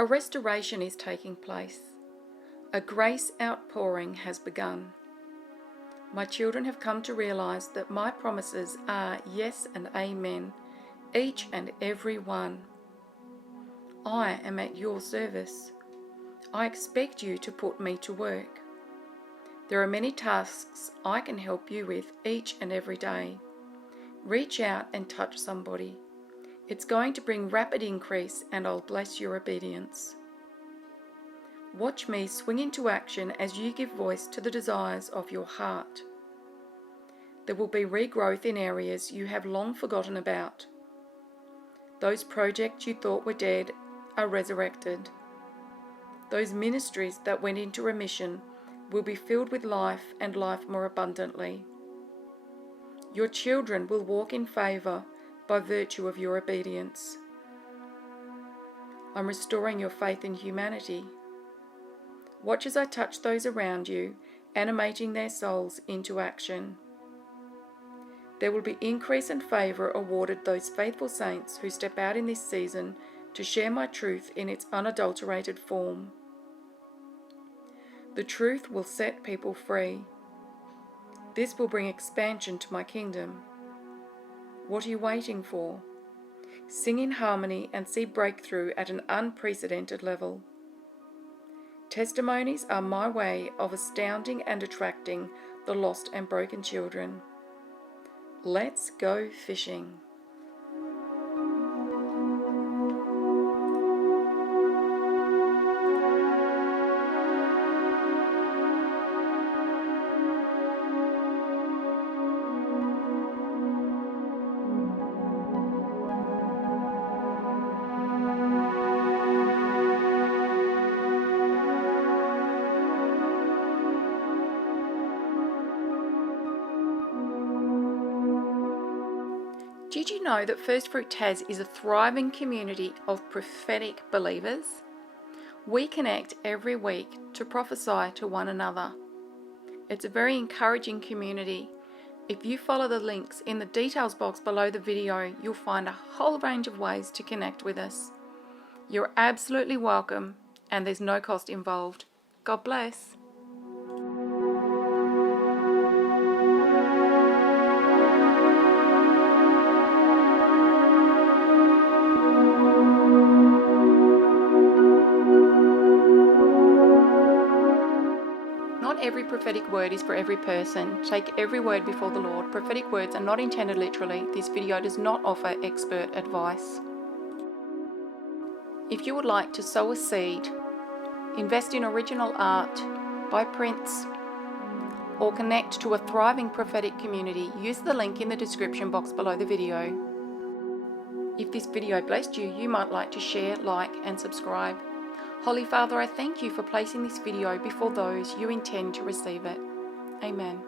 A restoration is taking place. A grace outpouring has begun. My children have come to realize that my promises are yes and amen, each and every one. I am at your service. I expect you to put me to work. There are many tasks I can help you with each and every day. Reach out and touch somebody. It's going to bring rapid increase, and I'll bless your obedience. Watch me swing into action as you give voice to the desires of your heart. There will be regrowth in areas you have long forgotten about. Those projects you thought were dead are resurrected. Those ministries that went into remission will be filled with life and life more abundantly. Your children will walk in favour by virtue of your obedience. I'm restoring your faith in humanity. Watch as I touch those around you, animating their souls into action. There will be increase and favour awarded those faithful saints who step out in this season to share my truth in its unadulterated form. The truth will set people free. This will bring expansion to my kingdom. What are you waiting for? Sing in harmony and see breakthrough at an unprecedented level. Testimonies are my way of astounding and attracting the lost and broken children. Let's go fishing. Did you know that FirstFruitTas is a thriving community of prophetic believers? We connect every week to prophesy to one another. It's a very encouraging community. If you follow the links in the details box below the video, you'll find a whole range of ways to connect with us. You're absolutely welcome, and there's no cost involved. God bless. Not every prophetic word is for every person. Take every word before the Lord. Prophetic words are not intended literally. This video does not offer expert advice. If you would like to sow a seed, invest in original art, buy prints, or connect to a thriving prophetic community, use the link in the description box below the video. If this video blessed you, you might like to share, like, and subscribe. Holy Father, I thank you for placing this video before those you intend to receive it. Amen.